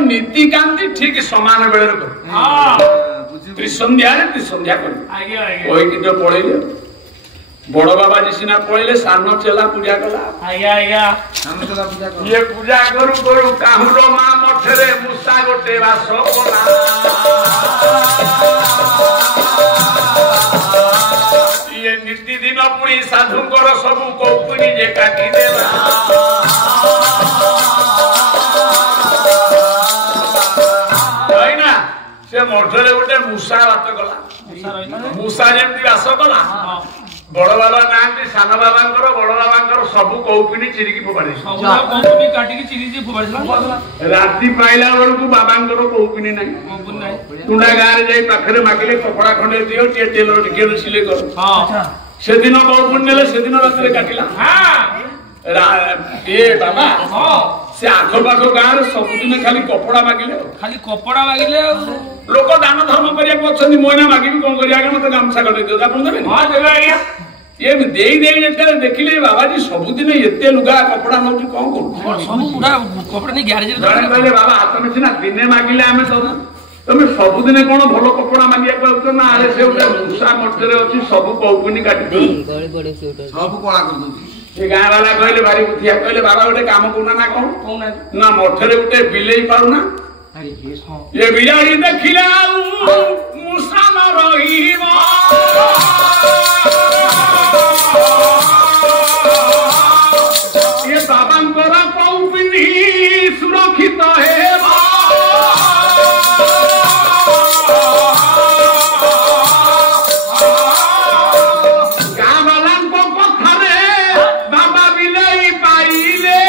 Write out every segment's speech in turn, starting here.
नीतिकांति ठीक समान बेले त्रिसंध्या त्रिसंध्या कर जो पड़े बड़ बाबा जी सीना पड़े सान चेला पूजा कला ये पूजा करू करू काहुर माँ मठे मूषा गोटे बास ये नीति दिन पुणी साधुंकर सबू कौपुनी जे काटी देला से मठे गोटे मूषा बात कला मूषा जमी बास कला बड़ बाबा ना सान बाबा बड़ बाबा सबू कौपिनी चिरिकी फोपाड़ी राति पाइला बेलू बाबा कौपिनी ना टुंडा गाँव जा पाखे मागिले कपड़ा खंडे दियो टेलर टिके सिले कर से दिन कौपुनी ने से दिन रात काटिला ये बाबा से आख पाख गाँव सबुदिन खाली कपड़ा मागिले लोक दान धर्म करने मोना मागिबी कौन कर मत गामछा कटे दियो ये देखिले बाबाजी सबुदिन एते लुगा कपड़ा नौ कौन कर बाबा हाथ में सीना दिने मागिले आम सब तुम सबुदिन कौन भल कपड़ा मांगे ना आरे से मूषा मठे अच्छी सब कौपुनी काटी सब कला कर गाँ वाला कहले भारी बुथिया कहले बाबा गोटे काम करना ना कौन ना मठे गोटे बिलेई पारुना ये बिराड़ी देखिला मूषा न रहीबा ये बाबांकर कौपिनी सुरक्षित हेबा गाँ वाला कथारे बाबा बिलेई पाइले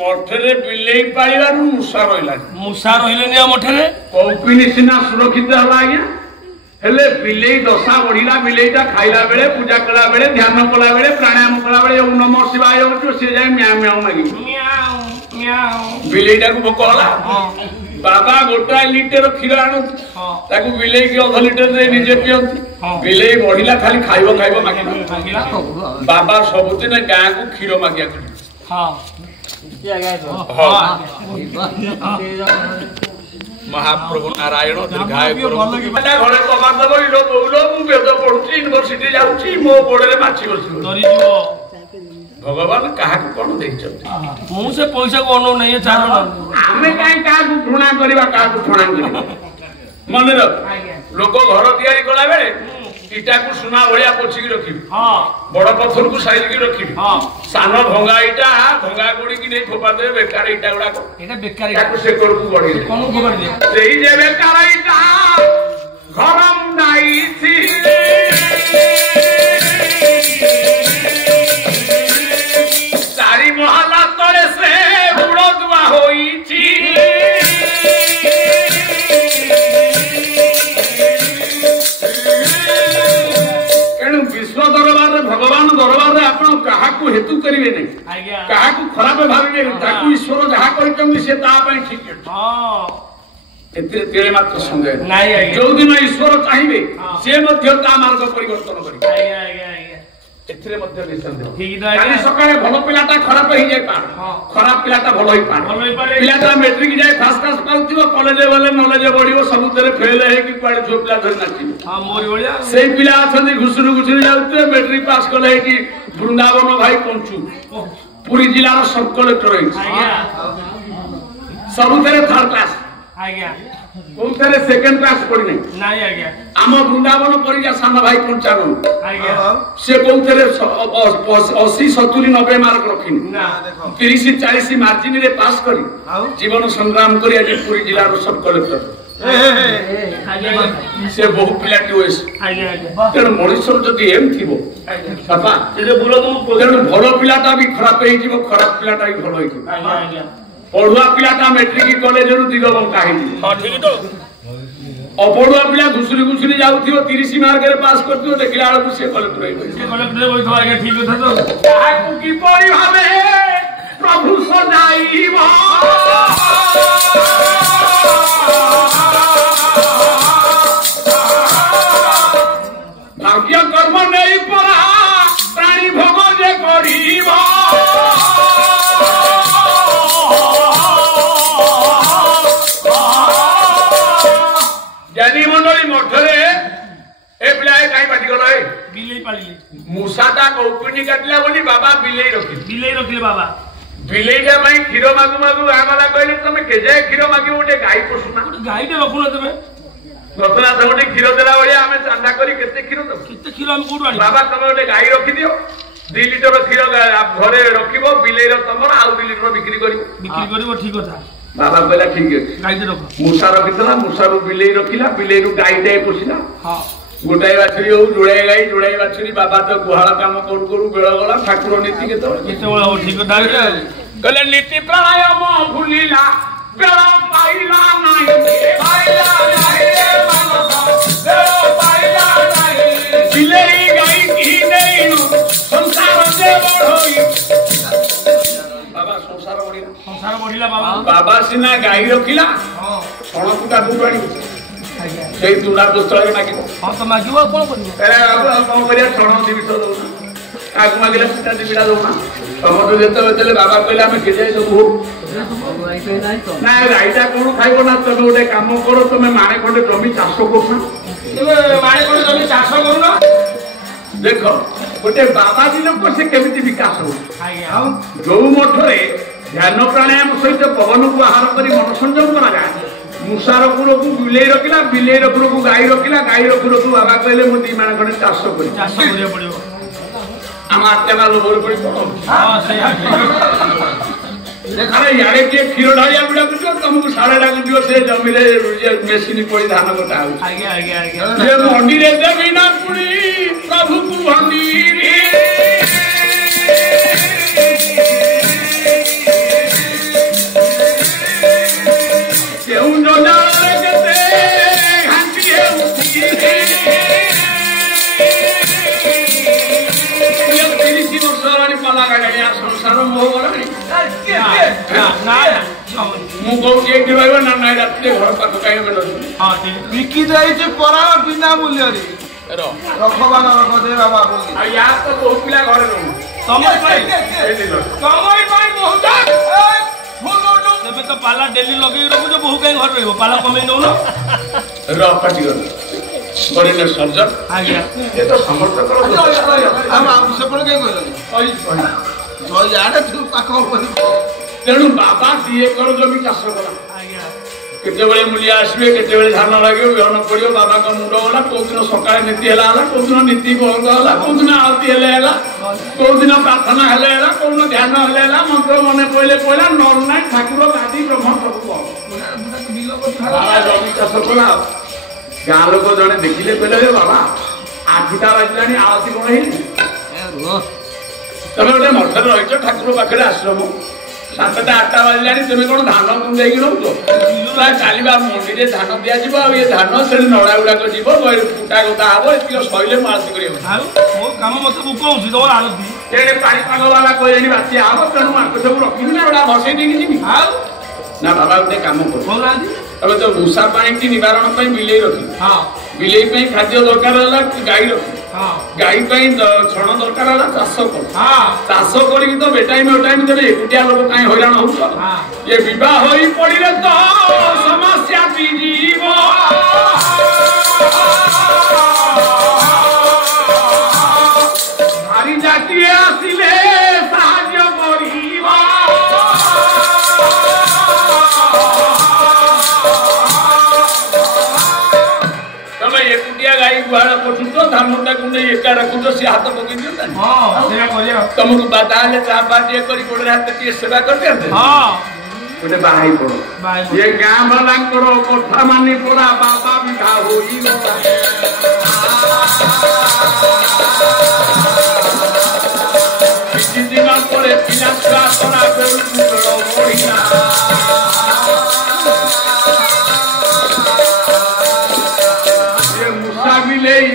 मठे बिलेई पाइबार मूषा रही मठे कौपिनी सीना सुरक्षित है आज्ञा हेले बिलेई दशा बढ़िला बिलेईटा खाइला बेले पूजा कला बेले ध्यान कला बेले प्राणायाम कला बेले ओम नमः शिवाय हो से जाए म्याऊ म्याऊ लगी बिलेईटा को भोक होला बाबा गोटा लिटर क्षीर आणु ताकू बिलेई की अध लिटर दे निजे पियंती बिलेई बढ़िला खाली खाइबो खाइबो मागिला बाबा सबुदिन गाँ को क्षीर मागिया महाप्रभु नारायण दीर्घाय घरे कमादब इलो बोलो मु वेद पढुची यूनिवर्सिटी जाउची मो गोडरे माछी बसी भगवान काहा को कोन देइछथि मु से पैसा को अनु नै चारण हमें काई काहा को घृणा करबा काहा को घृणा करबा मन रख लोक घर तयारी कला बेले इटा को सुना भलिया पोछी की रखी बड़ पत्थर को साइज की रखी सान भंगा इटा भंगा गुड़ी की नहीं फोपा दे बेकार इटा गुडा को एटा बेकार इटा को से कर को गड़ी कोन को गड़ी दे सेही जे बेकार इटा घरम नाई थी सारी मोहल्ला तोरे से बुड़ो दुआ होई छी विश्व दरबार भगवान दरबार आपण कहा को हेतु करिवे नहीं कहा को खराब भाविबे ताकू ईश्वर जहा करचंदी से ता पई ठीक है एते तेरे मात्र संदेह नाही जो दिन ईश्वर चाहिबे से मध्य ता मार्ग परिवर्तन करी एथरे मध्य निसंदेह ठीक है काली सकाळे भलो पिलाटा खराब ही जाय पार खराब पिलाटा भलो ही पार पिलाटा मैट्रिक जाय फास्ट क्लास पाउतिबो कॉलेज वाले नॉलेज बढ़िबो सबुतरे फेल हे कि पाड़ जो पिला धर नाची हां मोरी बळिया सेई पिला अछंदी घुसुरु घुसुरु जाउते मैट्रिक पास कले कि वृंदावन भाई पंचू पुरी जिल्ला रो सब कलेक्टर है सबुतरे थर्ड क्लास आज्ञा कोथरे सेकंड क्लास पढ़ी नहीं आज्ञा आम वृंदावन परिया सान भाई 55 आज्ञा से कोथरे 80 70 90 मार्क रखिन ना देखो 30 40 मार्जिन रे पास करी जीवन संग्राम करी आज पूरी जिल्ला रो सब कलेक्टर से बहु पिलाटी होइस आज्ञा तेन मनुष्य जदी एम थिबो बाबा जे बोलो तुम तेन भलो पिलाटा भी खराब हे जीवो खराब पिलाटा भी भलो हे आज्ञा पढ़ुआ पिलाटा मैट्रिक कॉलेज रु दिगबंका हे हां ठीक तो अपढ़ुआ पिला घुसरी घुसरी जाउथियो 30 मार्क रे पास करथियो देखिला आलु से कलेक्टर बैठो आगे ठीक था तो काकू की परी भावे प्रभु सजाईबो बिलेई पालिले मूसाटा कौकुनी काटला बोली बाबा बिलेई रखिले बाबा बिलेईटा भाई क्षीर मागु मागु आगला कहले तमे केजे क्षीर मागि गोटे गाई पोसुना गाईटे रखुन तमे नतला गोटे क्षीर देला बलिया आमे चांदा करी केते क्षीर दो केते क्षीर हम कोठु आनी बाबा तमे गोटे गाई रखि दियो 2 लीटर क्षीर घरे रखिबो बिलेईर तमर आ 2 लीटर बिक्री करिवो ठीक कथा बाबा कहला ठीक है गाईटे रख मूसा रखितला मूसा रो बिलेई रखिला बिलेई रो गाईटे पोसिला हां गोटाई बाछुरी हो जोड़ाई बाछुरी बाबा तो गुहाल काम करू करू बेळ गला ठाकुर नीति केते बेळ हो ठीक कथा कहले नीति प्राणायाम भूलिला बेळ पाइला नाही मानस बेळ पाइला नाही बिलेई गाई की नहीं संसार जे बढोई बाबा संसार बढ़िला बाबा सिना गाई रखिला हां सणकुटा दुबाड़ी से तुला पुस्तक मागिबो हां तो मागिबो कोन करबो अरे कोन करिया छण दिबिस दो आगु मागिला सीता दिबिला दो ना समझ जेते बेले बाबा कहले हम के जाय सब ना राइटा कोन खाइबो ना तमे ओटे काम करो तमे माने कोटे जमी चाष करछन तमे माने कोटे जमी चाष करू ना देखो गोटे बाबा दिन को से केमिति विकास हो आज्ञा जो मठरे ध्यान प्राणायाम सहित पवन को आहार करी मन संयम करा जाय मूसार गुरु को बिलेई रखिला बिलेई गुरु को गाई रखिला गाई गुरु को बाबा कहले मु दी माने कोटे चाष करियो पड़ियो आमा तेना लोबर पड़ी पड़ो हां सही देखा यारे के क्षीर ढालिया बिड़ा कुछ तुमको सारा डाक दियो से जमी रे मेसिनी पड़ी धान कोटा आगे ये मंडी रे देवी ना पुरी प्रभु को मंडी रे केउ जो जाने केते घंटी है उठी रे ये तेरी सी वर्षारानी पाला गाड़िया संसार मोह गलानी ना मु कहूँ एक भाई ना ना रात्रि घर पाख कहीं बेलो हां ठीक बिकी जाई जे परा बिना मूल्य रे रखबा ना रख दे बाबा बोली आ या तो बहुत पिला घर रहू समय भाई बहुत तबे तो पाला डेली लगे रहू जो बहु कहीं घर रहबो पाला कमे न र पाटी कर बड़े ने सर्जन आ गया ये तो समर्थ करो हम सेपड़ के कहलो ओई याडे तू पाख तेणु बाबा 2 एकड़ जमी चाष कला केते बेले मूल्य आसबे केते बेले धान लागे बिहन पड़ियो बाबा को मुंड होला को दिन सकाळे नीति हला को दिन नीति बंद होला को दिन आरती हला को दिन प्रार्थना हला को दिन ध्यान हला मंत्र मने पहिले नर नाय ठाकुर गादी ब्रह्म सब को बाबा जमी चाष कला गाँ लोक जने देखिले कहले बाबा 8टा बाजलानी आरती कोन हे तमे गोटे मठर रहिछ ठाकुर पाखरे आश्रम 7टा 8टा बाजलानी तमे कोन धान कुंडेई कि रहउतो पूरा चालीबा मंडी रे धान दिया जिवो ये धान से नड़ा उडा को जिवो फुटा गोता हबो एतिक सहिले मारती करियो ओ काम मते बुकौ छि तोर आरती एने पानी पाग वाला कोइनी बाती आबो तनु माको सब रखिबि ना ओडा बसै देकी जिबि ना बाबा गोटे काम कर बोलांदी तबे तो मूसा पानी की निवारण पई बिलेई रखी हां बिलेई पई खाद्य दरकार होला गाई रखी हां गाई पई छण दरकार होला चाष कर हां चाष करी तो बेटाई तबे एकुटिया लोक काई हैरान होउ हां ये विवाह होई पड़िले तो समस्या जीव भारी जाति आसिले साहाय्य करिबा गाई गुहाड़ पठुतो धानटा कुंडे एका रखुतो से हाथ पकई दियो हां सेवा करियो तुमको बताले चा बाटी करी गोडे हाथ ती सेवा कर दे हां गोटे बाहाई पड़ो ये गां वाला करो कोठा मानी पड़ा बाबा विधा होई किछि दिन परे पिला छुआ तोरा बेल कुटलो मोहिना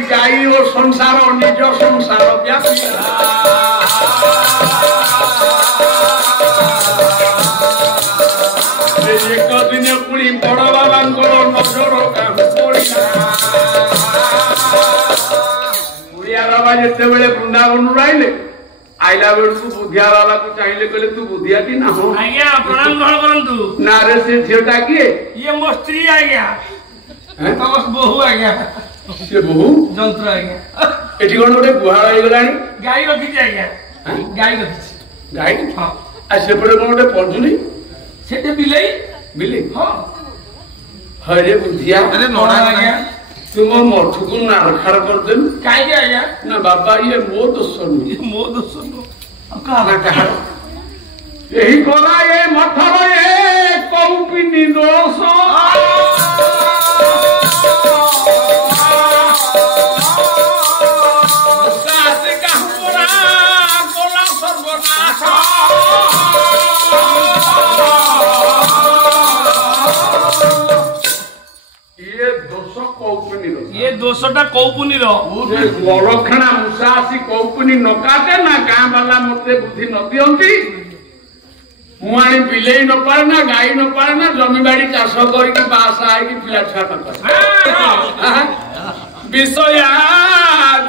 गाई और संसार निज संसार व्यापी एक दिन पुणी बड़ बाबा नजर बुढ़िया बाबा जिते बेले वृंदावन आइले आइला बेलू बुधिया बाबा को चाहिए कहले तू बुधियाटी ना हो आज्ञा प्रणाम ग्रहण करंतु ना रे से झियोटा किए ये मो स्त्री आज्ञा हैं तो बस बहु आज्ञा से बहु जंत्र आज्ञा ଏଠି କଣ ଗୋଟେ ଗୁହାଳ ହେଇଗଲାଣି ଗାଈ ରଖିଛି ଆଜ୍ଞା ଗାଈ ରଖିଛି ଗାଈ ହଁ ଆଉ ସେପଟେ କଣ ଗୋଟେ ପଞ୍ଜୁନି ସେଠି ବିଲେଇ ବିଲେଇ ହଁ ହରେ ବୁଝିଆ ଆଜ୍ଞା ତୁମ ମଠକୁ ନାରଖାର କରିଦେଲୁ କାହିଁକି ଆଜ୍ଞା ନା ବାବା ଇଏ ମୋ ଦୋଷ ନୁହେଁ ମୋ ଦୋଷ ନୁହଁ କାହାର ଏହି କରା ଏ ମଠର ଏ କୌପିନି ଦୋଷ ये दोषटा कौपुनीर लक्षणा मूषा आसी कौपुनी न काटे ना गाँ वाला मत बुद्धि न दियंती मुआणी बिलेई न पारे ना गाई न पारे ना जमीबाड़ी चाष करके बासा आईकी पिला छुआ विषया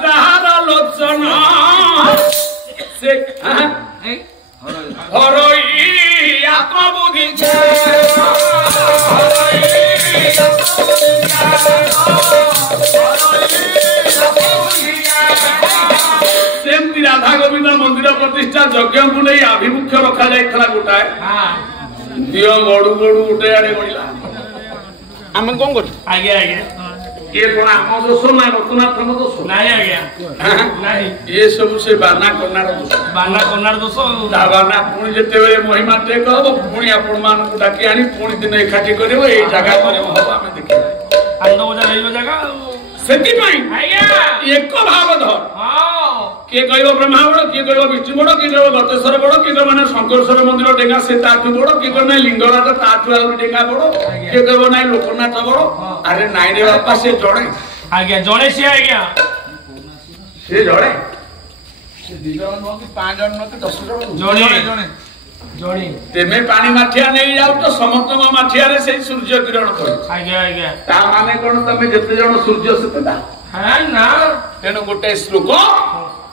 जहार लोचन से हरई आत्मबुद्धि सेमती राधा गोविंद मंदिर प्रतिष्ठा यज्ञ को नहीं आभिमुख्य रखा जाइथला गोटाए दियो गडु गडु उठे आड़े गड़िला आम कौन कर आगे आगे ये कोन आम दोष ना रघुनाथ दोष नहीं आगे नहीं ये सब से बाना करनार दोष बाना पुणी जेते बेले महिमा टेक हो पुणी आपण मान को डाकी आनी पुणी दिन एकाठी करिवो ए जगह पर हो हम देखि आनंद बजार हेइबो जगह सेति पई आज्ञा एक भाव धर हां के कहबो ब्रह्मावड़ के कहबो विष्णुवड़ के कहबो गतेश्वर बड़ के कहबो माने शंकरेश्वर मंदिर डेगा से ताठु बड़ के कहबो ना लिंगराज ताठु आ डेगा बड़ के कहबो ना लोकनाथ बड़ अरे नाइ रे बापा से जणे आज्ञा जणे से आज्ञा से जणे से 2 जण न कि 5 जण न कि 10 जण जणे जणे तेमे पानी माठिया नहीं जाऊ तो समस्त माठिया रे से सूर्य किरण पड़े आज्ञा आज्ञा ता माने कोन तमे जते जण सूर्य सेतेदा हां ना तेनो गोटे श्लोक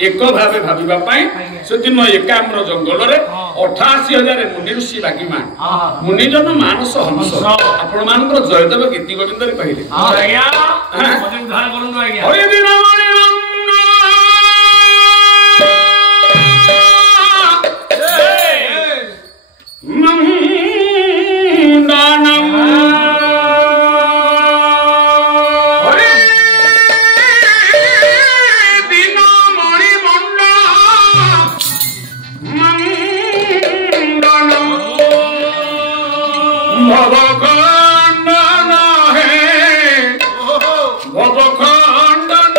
एक भावे भाबिबा पई सेदिन एकाम्र जंगल रे 88,000 मुनि ऋषि बागीमान मुनि जन मानस हंस आपण मानकर जयदेव गीति गोविंद रे कहिले आज्ञा मते उद्धार करनु आज्ञा हरि दिन मणि मंगलम भवखंडन है भवखंडन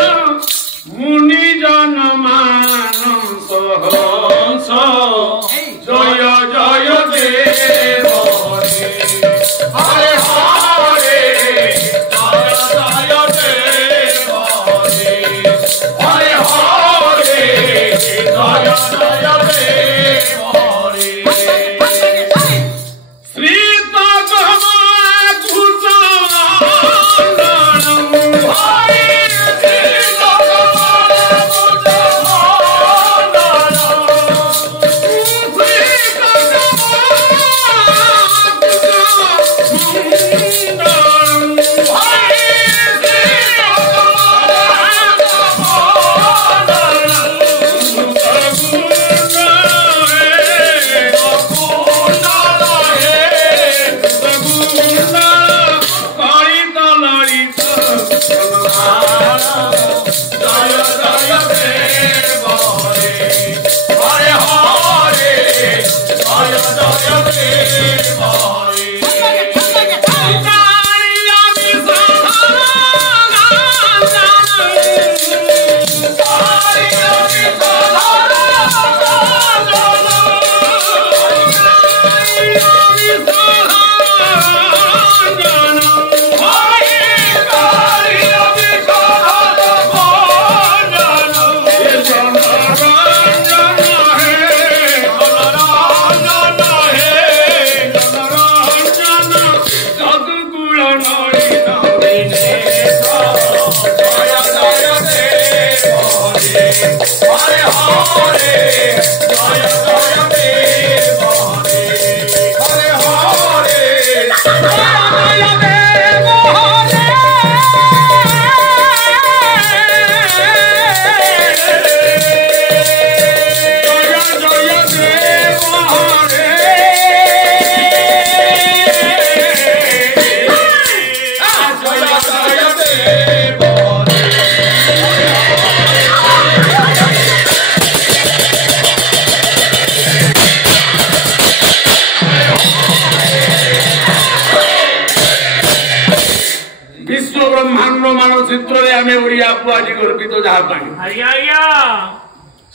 ब्रह्मांड मानचित्र रे आमे ओडिया आज गर्वित जहा पाई आज्ञा आज्ञा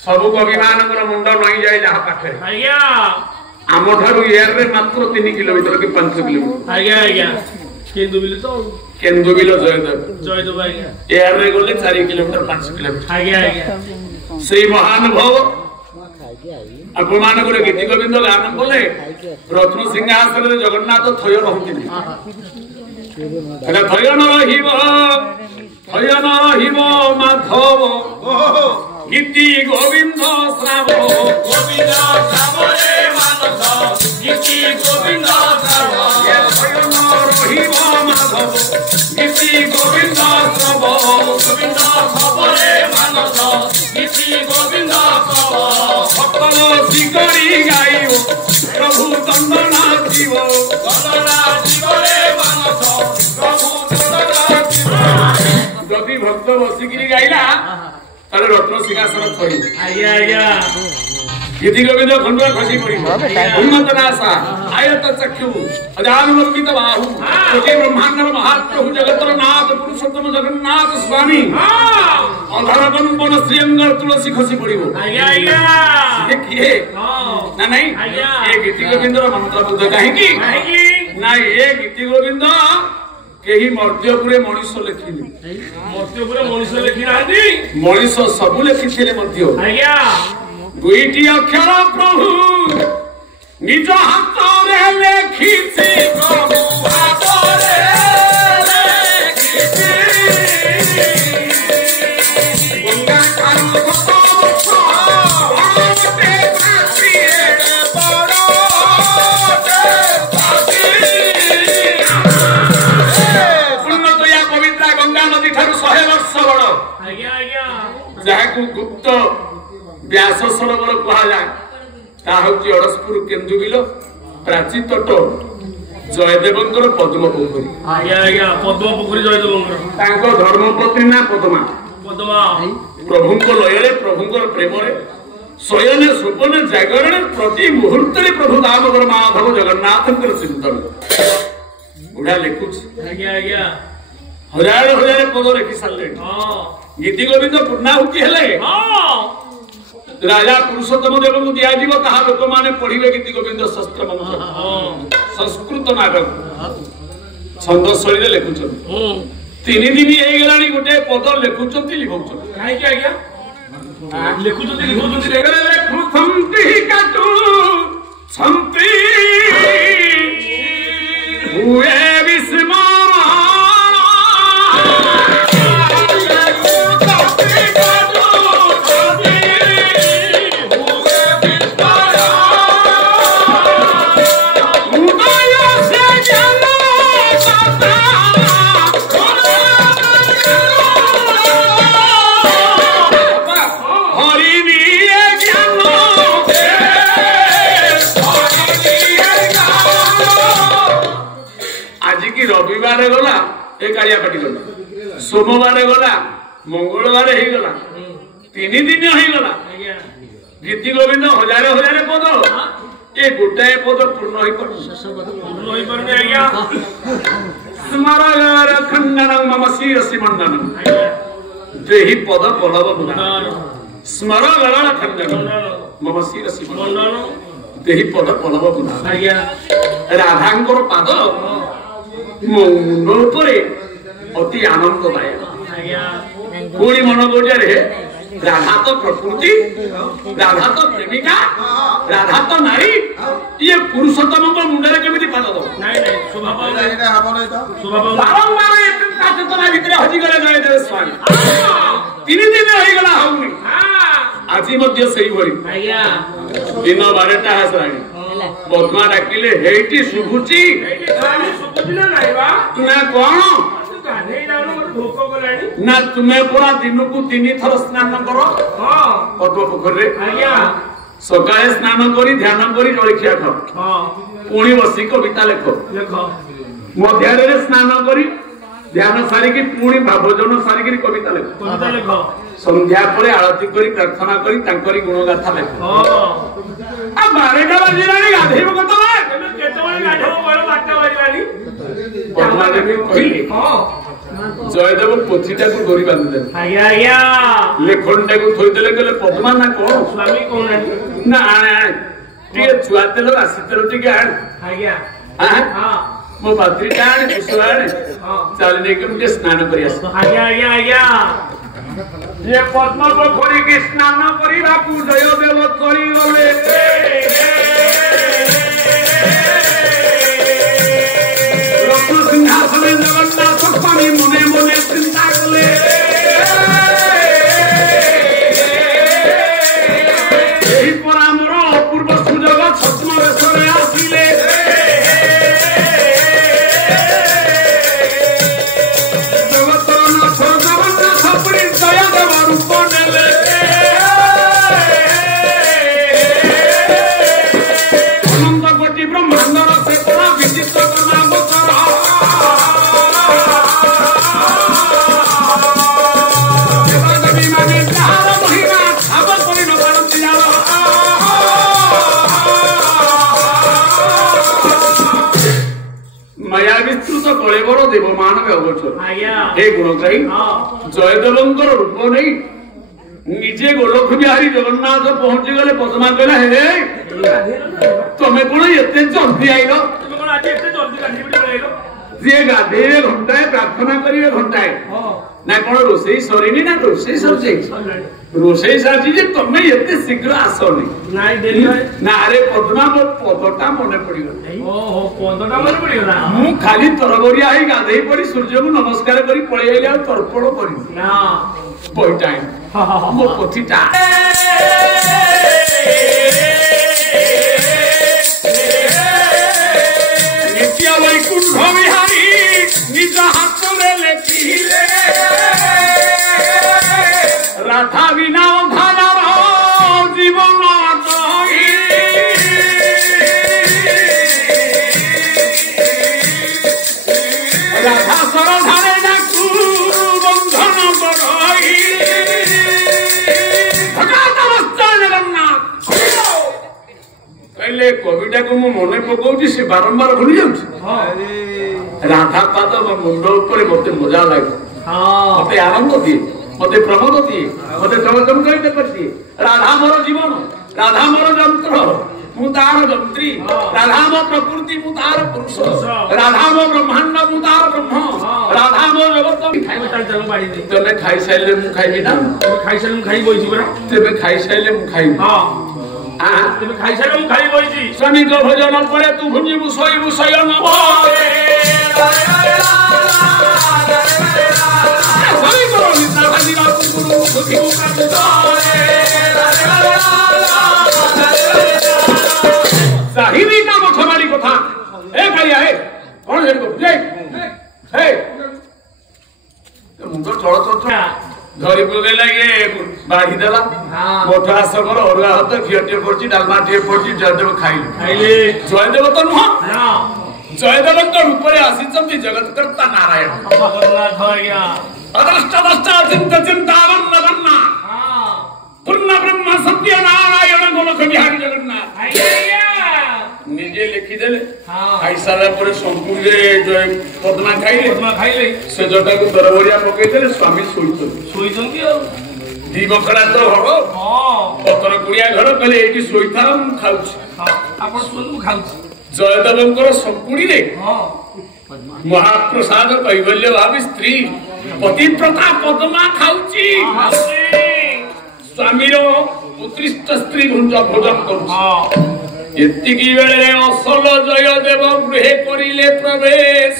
सब कवि मानकर मुंड नई जाए जहा पाखे आज्ञा आम ठारू एयर रे मात्र 3 किलोमीटर कि 5 किलोमीटर आज्ञा आज्ञा केंदुबिल तो केंदुबिल जयदेव आज्ञा एयर रे गले 4 किलोमीटर 5 किलोमीटर आज्ञा आज्ञा से महान भव अपमान करे गीति गोविंद गान बोले रत्न सिंहासन रे जगन्नाथ थय रहंती एटा थय न रहिब माधव गीति गोविंद श्राव रे मानस गीति गोविंद श्राव थय न रहिब माधव गीति गोविंद श्राव रे मानस गीति गोविंद श्राव भक्तन सिकरी गाइब प्रभु दंडना जीव रे मानस प्रभु दंडना जीव जदि भक्त बसिकी गाइला ताले रत्न सिंहासन थई आज्ञा आज्ञा गीति गोविंद खंडुआ खसी पड़ी उन्नत नासा आयत चक्षु अजानुलंबित बाहु कोटि ब्रह्मांड महाप्रभु जगतर नाथ पुरुषोत्तम जगन्नाथ स्वामी अधर कंपन श्रीअंगर तुलसी खसी पड़िबो आज्ञा आज्ञा देखिए ना नहीं आज्ञा ए गीति गोविंद मंत्र बुद्ध काहे की ना ए गीति गोविंद केही मर्त्यपुरे मनुष्य लेखिनी मर्त्यपुरे मनुष्य लेखि नांदी मनुष्य सब लेखिथिले मध्य आज्ञा दुईटी अक्षर प्रभु निज हाथ रे लेखिछि प्रभु हाथ रे लेखिछि गंगा कान कत ओटे फासी रे बड़ोटे फासी पुण्यतया पवित्र गंगा नदी ठारू 100 वर्ष बड़ आज्ञा आज्ञा जाहाकू गुप्त व्यास सरोवर कहा जाए ता हूँ अड़सपुर केन्दुबिल प्राची तट जयदेवंकर पद्म पोखरी आज्ञा आज्ञा पद्म पोखरी जयदेवंकर धर्मपत्नी ना पद्मा पद्मा प्रभुंक लय प्रभुंकर प्रेम शयने स्वप्ने जागरण प्रति मुहूर्त प्रभु दामोदर माधव जगन्नाथ चिंतन गुड़ा लिखुच आज्ञा आज्ञा हजार हजार पद लिखि सारे गीति गोविंद पूर्णाहुति हेले राजा पुरुषोत्तम देव को दिया जीव कहा लोक माने पढ़िबे गीति गोविंद शस्त्र मंत्र संस्कृत नाटक छंद शैली रे लेखुछन 3 दिन हे गेलानी गोटे पद लेखुछन लिखुछन काहे कि आज्ञा लेखुछन लिखुछन लेखुछंती काटू छंती हुए विस्मरण रविवार गला ए कालिया पाटी गला सोमवार गला मंगलवार हे गला 3 दिन हे गला गीति गोविंद हजार हजार पद ए गोटाए पद पूर्ण होई पर आज्ञा स्मरण खंडन मम शिरसि मंडन देहि पद पलव बुना स्मरण खंडन मम शिरसि मंडन देहि पद पलव बुना आज्ञा राधांकर पाद मुंड उपरे अति आनंददायक पुणी मन गोटे राधा तो प्रकृति राधा तो प्रेमिका राधा तो नारी ये पुरुषोत्तम मुंडे केमी पाद दो बारंबार चेतना भितर हजिगले जयदेव स्वामी 3 दिन हो गला हउनी आज से दिन 12टा आसलानी पद्मा डाकिले हेटी शुभुची ना कौन ना तुम्हें पूरा दिन को 3 थर स्नान कर पद्म पोखर सकाଳେ स्नान करी ध्यान करी जलखिया खाओ पुणी बसी कविता लेख मध्याह्न स्नान करी ध्यान सारिकी पुणी भोजन सारिकी कविता लेख संध्या पर आरती करी प्रार्थना करी तांकरी गुणगाथा लेख 12टा बाजिलानी गाधेब केतबेले पद्मा देवी कहली जयदेव पोथीटा को डोरी बांधि आज्ञा आज्ञा लेखनटा को थोइदेले कहले पद्मा ना को स्वामी कौन ना आण टिके छुआ तेल राशि तेल टिके आण आज्ञा हां मो पात्री आण कुसो आण चल ने के मुझे स्नान करियास आज्ञा आज्ञा आज्ञा ये पद्म पोखरी के स्नान करिबा को जयदेव करी गले सिंहासने जगन्नाथ स्वामी मने मने चिंता कले यही पर आमर अपूर्व सुजोग छद्म वेशरे आसिले जगतर नाथ जगन्नाथ पुरी जयदेव रूप नेले अनंत कोटि ब्रह्मांडर से बड़ा विचित्र नाम माया विस्तृत कलेवर देवमान अगोचर हे गुणग्राही जयदेवंकर रूप नहीं निजे गोलख बिहारी जगन्नाथ पहुंची गले पद्मा कहला हे तमे कोन एते जल्दी आइलो जे गाधे घंटाए प्रार्थना करिए घंटाए ना कोन रोसई सरीनी ना रोसई सरजे रोसई साजी जे तमे एते शीघ्र आसोनी नाइ देरी ना अरे पद्मा मो पदटा मने पड़िगो ओहो पदटा मने पड़िगो ना मु खाली तरबरिया ही गाधे पड़ी सूर्य को नमस्कार करी पळै आइले आ तर्पण करी ना बोय टाइम मो पोथीटा नित्य वैकुंठ विहारी निज हाथ रे लेखिले राधा बिना धारार जीवन राधा सरधारे डाकू बंधन बरई जगन्नाथ कहले कविटा को मो मने पकाउची से बारंबार भूली जाउची राधा पाद मुंड ऊपर मते मजा लागे मते आनंद दिए मते प्रमोद दिए मते चमचम करिते करती राधा मोर जीवन राधा मोर जंत्र मु तार जंत्री राधा मो प्रकृति मु तार पुरुष राधा मो ब्रह्मांड मु तार ब्रह्म राधा मो जगत खाइबे चल चल बाड़ी दे तने खाइ साइले मु खाइबी ना खाइ साइले मु खाइ बोइछी बरा तेबे खाइ साइले मु खाइबी हां तेबे खाइ साइले मु खाइ बोइछी स्वामी को भोजन करे तू भुंजी मुसई मुसय न स्वामी को निसा भाजी बापू गुरु सुखी साहिबी का मठवाड़ी कथा ए कालिया हे कोन हेड को जे हे मुंडो चळ चळ धरी पगेला ये बाढ़ी देला मोठ आश्रम अरुआ हाथ घीटे पड़ी डालमा टे पड़ी जयदेव खाइले जयदेव तो नुह जयदेव रूप आसी जगतकर्ता नारायण अदृष्ट दृष्टा चिंता चिंतावन वन्ना पूर्ण ब्रह्म सत्य नारायण गोलख बिहारी जगन्नाथ निजे लिखिदेले खाई सारा पर संपूर्ण जय पद्मा खाइले से जटा को दरबरिया पकेदेले स्वामी सोइछंती दी बखरा तो हबो पतर कुड़िया घर कहले एठी सोइथा हम खाउछ आपण सोनु खाउछ जयदेवंकर संपूर्ण रे महाप्रसाद कैवल्य भावी स्त्री पतिव्रता पद्मा खाउची स्वामी रो उत्कृष्ट स्त्री भोजन करू एतिकी बेले असल जयदेव गृहे करिले प्रवेश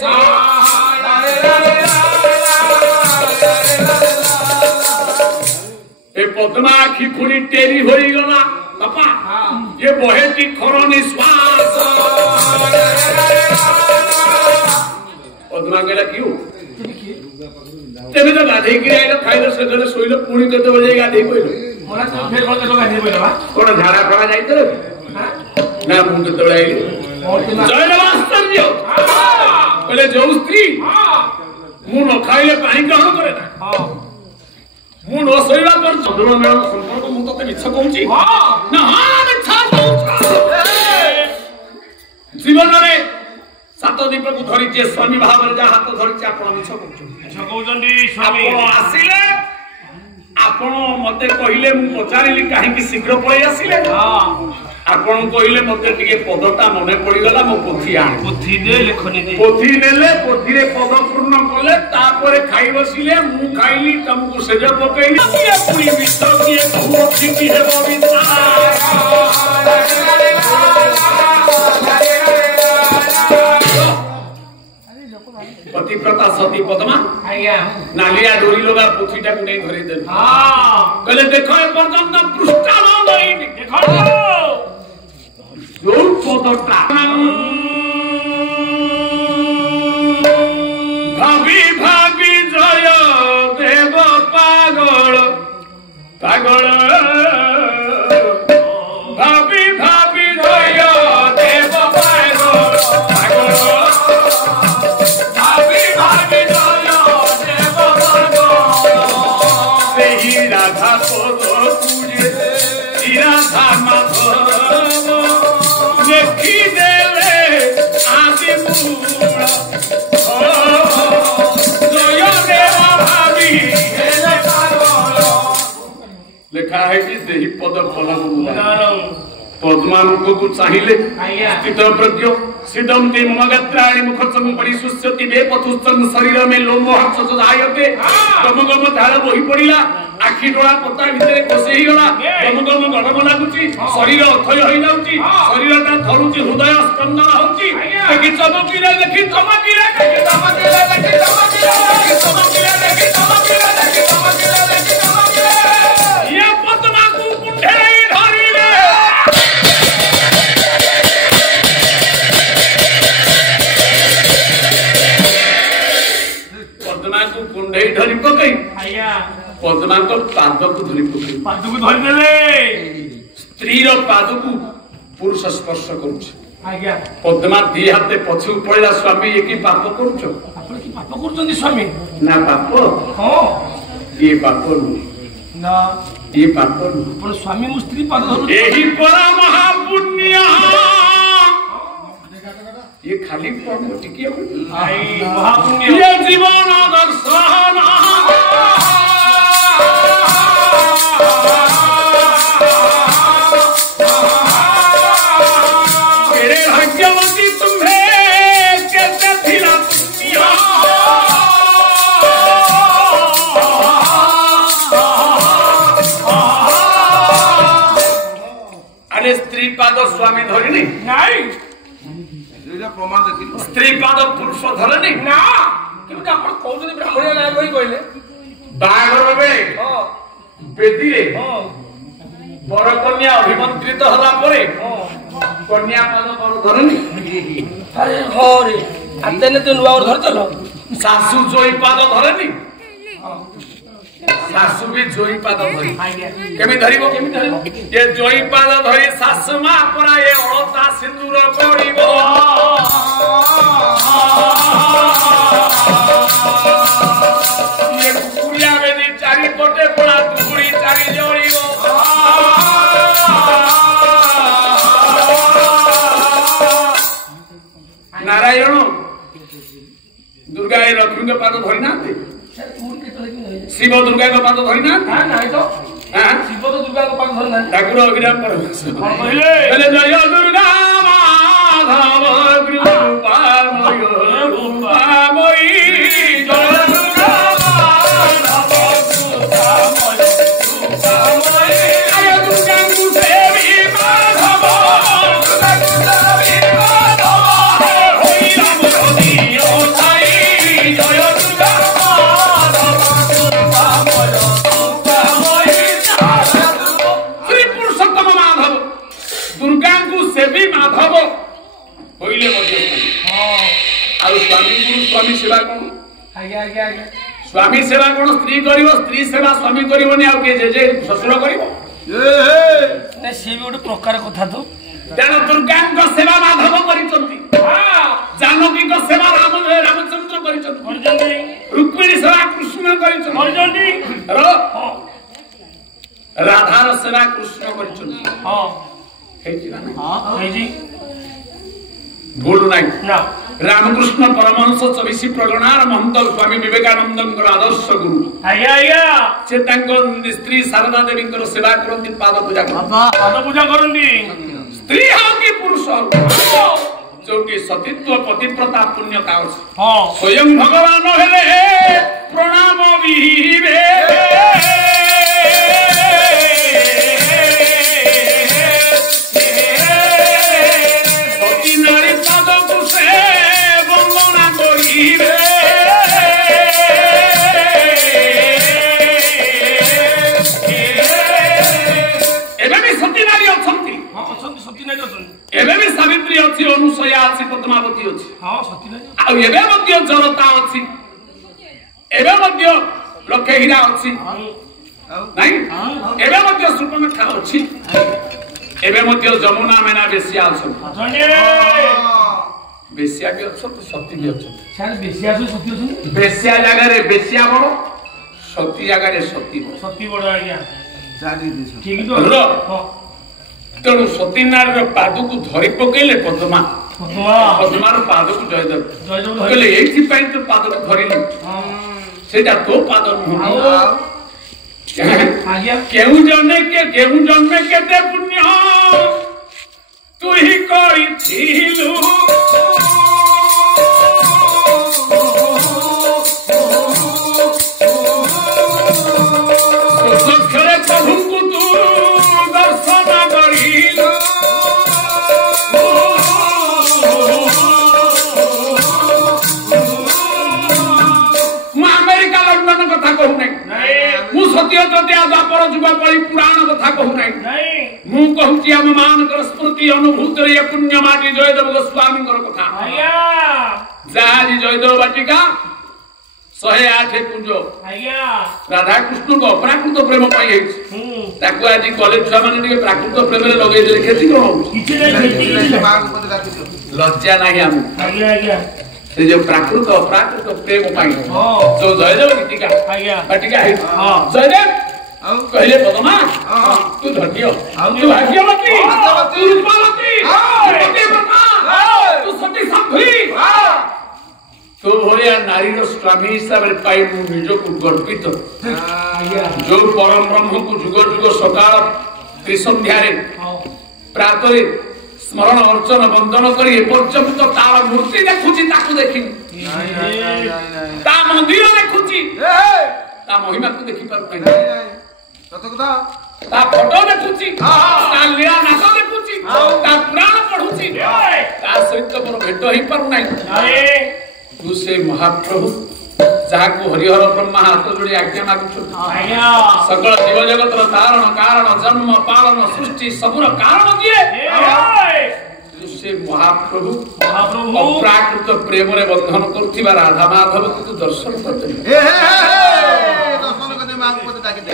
ए पद्मा आखि खुली टेरी होई गला बापा ये बहेटी खर निश्वास पद्मा गेला क्यों तेबे तो गाधे की आइलो खाइलो से घरे सोइलो पुणी कते बजे गाधे कोइलो मोरा तो फेर कोन गाधे कोइलो बा कोन झाड़ा फड़ा जाइतो ना मुंड तोड़ाई जयदेव आश्चर्य बोले जो स्त्री मु न खाइले पानी ग्रहण करे ना मु न सोइबा पर चंद्रमा मेल संपर्क मु तते मिछ कहूची ना हां मिछ कहूची जीवन रे सातदीप को धरी स्वामी भाव हाथ धरी आप आसिले आपण मते कहले पचारि कहीं शीघ्र पलि आसिले आपण कहले मते टिके पदटा मने पड़ी गला मो पोथी आने पोथी दे लेखनी दे पोथी नेले पोथी रे पद पूर्ण कले तापरे खाई बसिले मु खाइली तुमको सेज पकैली ये पुरी विश्व की पोथी की हेबो पतिव्रता सती पद्मा नालिया डोरी लगा पोथीटा को नहीं धरी दे कहले देखो ए पर्यंत पृष्ठा नहीं देखो जो पदटा भाभी भाभी जय देव पागल पागल भाभी भाभी जय देव पागल पागल राधा पद पूजे राधा माधव देखी देले आदि मूल जय देव भावी लिखा है कि देही पद फल पद्मानुको को चाहिए स्थित प्रज्ञ सिद्धम ते ममगत्राणि मुखचम परिसुष्यति वे पथुस्तन शरीर में लोम हर्ष जायते गम गम धार बही पड़िला आखि डोळा पता भितरे कोसेही गला गम गम गरम लागुची शरीर अथय होई जाउची शरीरटा थरुची हृदय स्पंदन होउची देखि चमकीले देखि चमकीले देखि चमकीले देखि चमकीले देखि चमकीले देखि चमकीले देखि चमकीले देखि चमकीले ये पद्मा को कुंढेई धरिले पद्मा को कुंढेई धरि पकई पद्मा तो पाद को धरी पकई पाद को धरि देले स्त्री रो पाद को पुरुष स्पर्श करूछ आज्ञा पद्मा दी हाथे पछु पळला स्वामी एकी पाप करूछ आपण की पाप करछन स्वामी ना पाप हां ये पाप ना ये पाप आपण स्वामी मु स्त्री पाद धरू एही परा महापुण्य ये खाली पाप टिकिए महापुण्य ये जीवन दर्शन तेरे भाग्यवती तुम्हें कैसे थिला पुण्य अरे स्त्री पाद स्वामी धरिनी नहीं प्रमाण देखिल स्त्री पाद पुरुष धरनी ना केमति आपण कहउछन ब्राह्मण नाम होई कहले बागर बेले बेदी रे बर कन्या अभिमंत्रित होला परे कन्या पाद पर धरनी अरे हो रे आतेने तो नुआ धरतलो सासू जोई पाद धरनी सासू भी जोई पाद धरी केमि धरिबो ये जोई पाद धरी सासू मा परा ये अलता सिंदूर पड़िबो ये कुकुरिया बेदी चारि पटे पड़ा दुहुरी चारि जोड़िबो नारायण दुर्गा ए लक्ष्मी के पाद धरि नाते शिव दुर्गा का पाद धरि ना नहीं तो शिव तो दुर्गा का पाद धरि ना ठाकुर अभिराम कहले जय दुर्गा माधव रूपामय रूपामयी जय दुर्गा माधव रूपामय रूपामयी जय दुर्गा कुसेवी माधव दुर्गा कुसेवी माधव होई राम रतियो थाई जय दुर्गा दुर्गा को सेवी माधव होइले मध्य आ स्वामी गुरु स्वामी सेवा कोन आज्ञा आज्ञा आज्ञा स्वामी सेवा कोन स्त्री करिवो स्त्री सेवा स्वामी करिवोनी आ के जे ससुर करिवो ए से भी ଗୋଟେ प्रकार कथा तो तेणु दुर्गा को सेवा माधव करिसंती हां जानकी को सेवा रामचंद्र करिसंती रुक्मिणी सेवा कृष्ण करिसंती करिसंती राधार सेवा कृष्ण करिसंती हां भूल नहीं ना रामकृष्ण परमहंस 24 प्रगणार महंत स्वामी विवेकानंद आदर्श गुरु आज्ञा आज्ञा से स्त्री शारदा देवी सेवा करती पाद पूजा करती स्त्री हो कि पुरुष हो जो कि सतीत्व पतिव्रता पुण्यता अच्छी स्वयं भगवान हेले प्रणाम विहिबे सती नारी पाद को से वंदना करिबे एबे भी सती नारी अछंती सती नारी अछंती एबे भी सावित्री अच्छी अनुसया अच्छी पद्मावती अच्छी हाँ सती नारी आ एबे मध्य जनता अच्छी एबे मध्य लक्ष्य हीरा अच्छी नहीं एबे मध्य सुपर्णखा अच्छी एबे मध्य जमुना मेना बेसिया अच्छी बेसिया भी अच्छो तो सती भी अच्छो सर बेसिया सु सती अच्छो बेसिया जगह रे बेसिया बड़ो सती जगह रे सती बड़ो आज्ञा ठीक तो तेणु सती नारी पाद को धरी पकेले पद्मा पद्मार पाद को जयदेव कहले एथि पई तो पाद को धरिली सेटा तो पाद नुह केहू जन्मे केते पुण्य तू ही करिथिलु सखरे प्रभुଙ୍କୁ तू दर्शन करिलु मैं अमेरिका लंडन कथा कहू नहीं मु सत्य तत्या द्वापर जुग कली पुराण कथा कहू नहीं मु कहूची हम मानकर स्मृति अनुभूत रे पुण्य माटी जयदेव गोस्वामी कथा जाजी जयदेव बाटिका 108 कुंज राधा कृष्ण को प्राकृत प्रेम पाई ताको आज कॉलेज छुआ माने टिके प्राकृत प्रेम रे लगे दे खेती कोन लज्जा नहीं हम से जो प्राकृत अप्राकृत प्रेम पाई जो जयदेव बाटिका बाटिका है जयदेव कहले पद्मा तू धन्य तू भाग्यवती तू रूपवती तू सती साध्वी तो भलिया नारी स्वामी हिसाब से पाई मु निज को गर्वित जो परम ब्रह्म को जुग जुग सकाल त्रिसंध्या रे प्रातः स्मरण अर्चन वंदन करी पर्यंत तार मूर्ति देखुची ताकू देखि ता मंदिर देखुची ता महिमा को देखि पार नहीं ता फोटो देखुची ता लीला नाच देखुची ता पुराण पढुची ता सहित मोर भेट ही पार नहीं तू से महाप्रभु जहाँ को हरिहर ब्रह्मा हाथ जोड़ी आज्ञा मागुछ सकल जीव जगत धारण कारण जन्म पालन सृष्टि सबुर कारण दिए तू से महाप्रभु अप्राकृत प्रेम रे बंधन करथिबा राधा माधव को तू दर्शन करते दर्शन करते मां को ताकि दे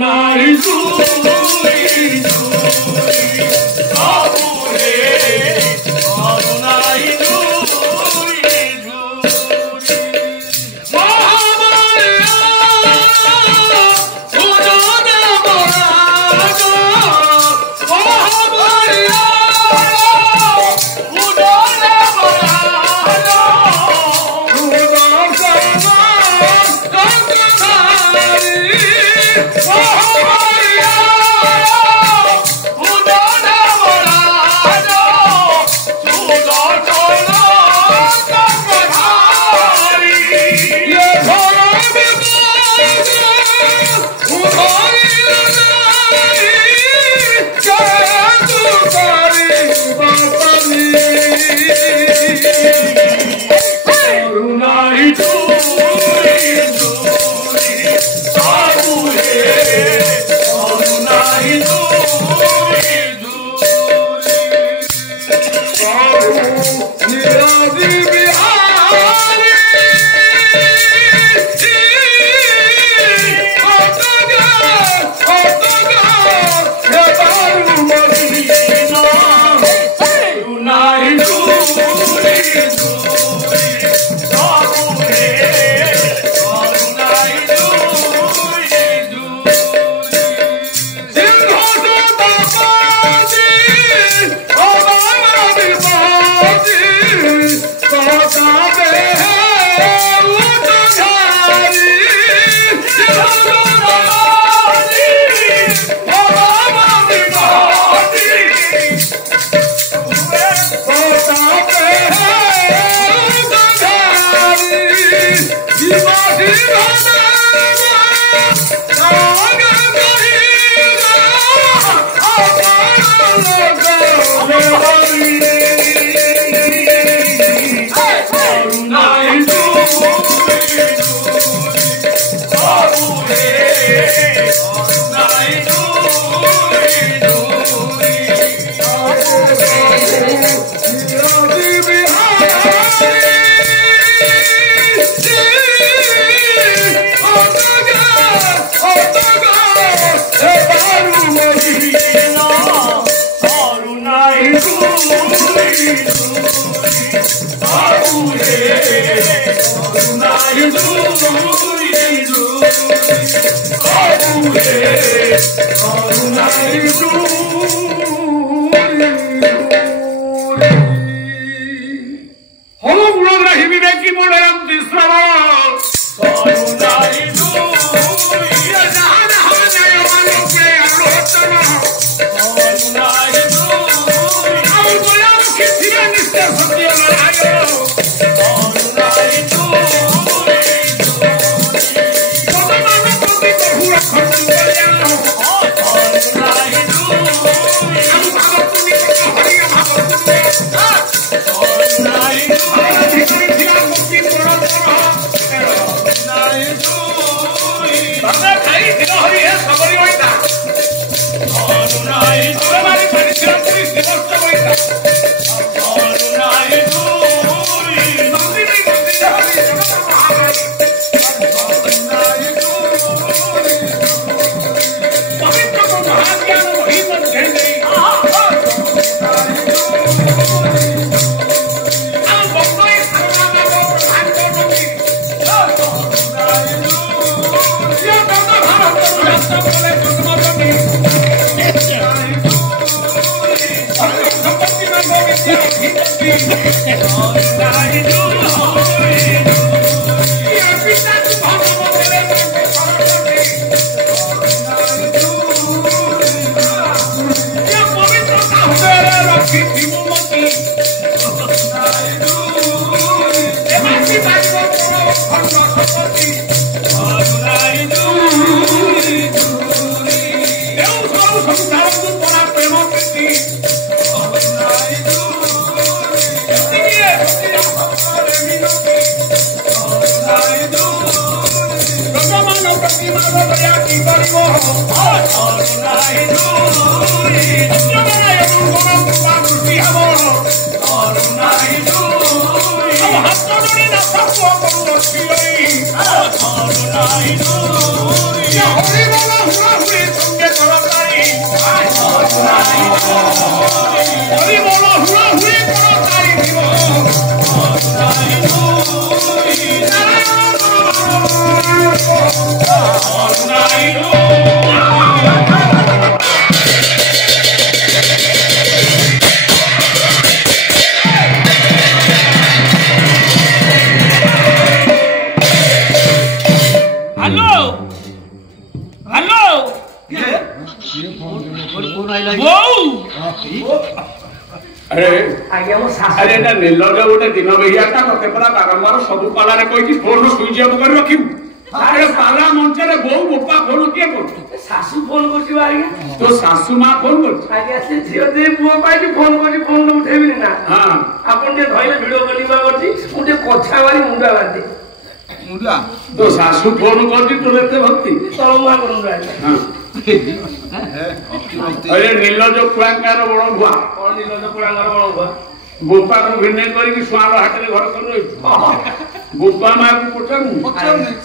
नारी भगवान Oh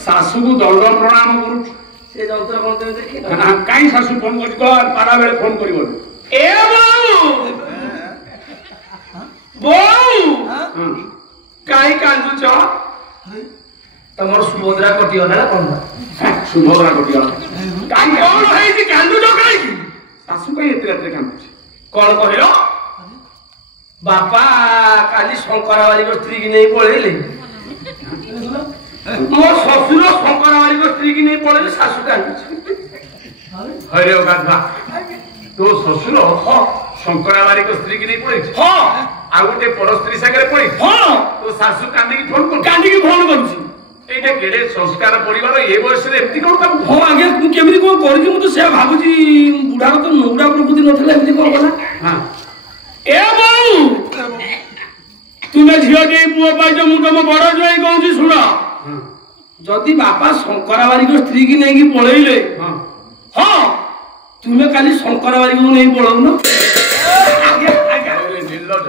शाशु को दंड प्रणाम करू कहीं शाशु फोन कर पारा बेले फोन कर कहीं कांदुच तुम सुभद्रा कटिगला ना कौन सुभद्रा कटिगला कौन है कांदुच कहीं ଶାଶୁ କାହିଁ ଏତେ ରାତିରେ କାନ୍ଦୁଛି? କଣ କହିଲ? ବାପା କାଲି ଶଙ୍କରା ବାରିକ ସ୍ତ୍ରୀ କି ନେଇ ପଳେଇଲେ। ମୋ ଶ୍ୱଶୁର ଶଙ୍କରା ବାରିକ ସ୍ତ୍ରୀ କି ନେଇ ପଳେଇଲେ, ଶାଶୁ କାନ୍ଦୁଛି। ହରେ ଗାଧୁଆ, ତୋ ଶ୍ୱଶୁର ଶଙ୍କରା ବାରିକ ସ୍ତ୍ରୀ କି ନେଇ ପଳେଇଛି? ହଁ। ଆଉ ଗୋଟେ ପର ସ୍ତ୍ରୀ ସାଙ୍ଗରେ ପଳେଇଛି? ହଁ। ତୋ ଶାଶୁ କାନ୍ଦିକି ଫୋନ କରୁଛି? କାନ୍ଦିକି ଫୋନ କରୁଛି। এইটা কেড়ে সংস্কার পরিবার এ বয়সে এমতি কোন কাম? ହଁ ଆଜ୍ଞା, ମୁଁ କେମିତି କଣ କରିଛି? ମୁଁ ତ ସେୟା ଭାବୁଛି, ବୁଢାର ତ ନଉଡା ପ୍ରକୃତି ନଥିଲା, ଏମିତି କଣ କଲା? হ্যাঁ ଏ ବୋଉ, ତୁମେ ଝିଅ ଦେଇ ପୁଅ ପାଇଛ, ମୁଁ ତମ ବଡ ଜ୍ୱାଇଁ କହୁଛି ଶୁଣ। ଯଦି ବାପା ଶଙ୍କରା ବାରିକ ସ୍ତ୍ରୀ କି ନେଇକି ପଳେଇଲେ, হ্যাঁ ହଁ ତୁମେ କାଲି ଶଙ୍କରା ବାରିକକୁ ନେଇ ପଳଉନ। আগে আগে নির্লজ্জ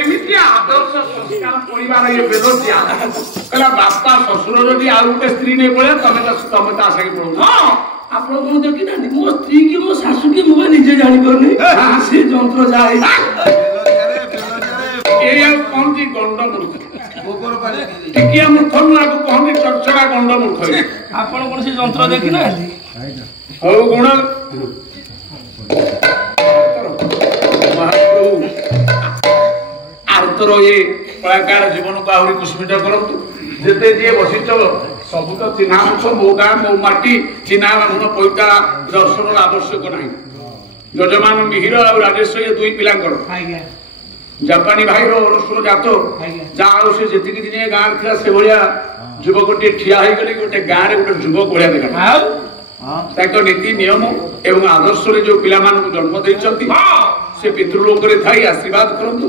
এমিতি আদর্শ সংস্কার পরিবার এ বেদতিয়া কলা বাপা শ্বশুর যদি আর গোটে স্ত্রী নেই পড়ে তুমি তা সাথে পড়ো? ହଁ ଆପଣ କଣ ଦେଖିନାହାନ୍ତି, ମୋ ସ୍ତ୍ରୀ କି ମୋ ଶାଶୁ କି ମୁଁ ନିଜେ ଜାଣିପାରୁନି। ସେ ଯନ୍ତ୍ର ଯାଏ এই আর কহନ୍ତି গন্ড মূর্খ, ଟିକିଆ ମୂର୍ଖ ନାକୁ କହନ୍ତି ଚର୍ଚରା ଗଣ୍ଡ ମୂର୍ଖ। ଆପଣ କଣ ସେ ଯନ୍ତ୍ର ଦେଖିନାହାନ୍ତି? ହଉ ଗୁଣ ମହାପ୍ରଭୁ ଆର୍ତର ଏ କଳାକାର ଜୀବନକୁ ଆହୁରି କୁସ୍ମିତ କରନ୍ତୁ। ଯେତେ ଯିଏ ବସିଛ ସବୁ ତ ଚିହ୍ନା ଅଛ, ମୋ ଗାଁ ମୋ ମାଟି, ଚିହ୍ନା ବାନ୍ଧନ ପଇତା ଦର୍ଶନର ଆବଶ୍ୟକ ନାହିଁ। ଯଜମାନ ମିହିର ଆଉ ରାଜେଶ୍ୱର ଏ ଦୁଇ ପିଲାଙ୍କର ଜାପାନୀ ଭାଇର ଅରସୁର ଜାତ, ଯାହା ହଉ ସେ ଯେତିକି ଦିନ ଗାଁରେ ଥିଲା ସେଭଳିଆ ଯୁବକଟିଏ ଠିଆ ହେଇଗଲେ ଗୋଟେ ଗାଁରେ ଗୋଟେ ଯୁବକ ଭଳିଆ ଦେଖା। ତାଙ୍କ ନୀତି ନିୟମ ଏବଂ ଆଦର୍ଶରେ ଯୋଉ ପିଲାମାନଙ୍କୁ ଜନ୍ମ ଦେଇଛନ୍ତି ସେ ପିତୃଲୋକରେ ଥାଇ ଆଶୀର୍ବାଦ କରନ୍ତୁ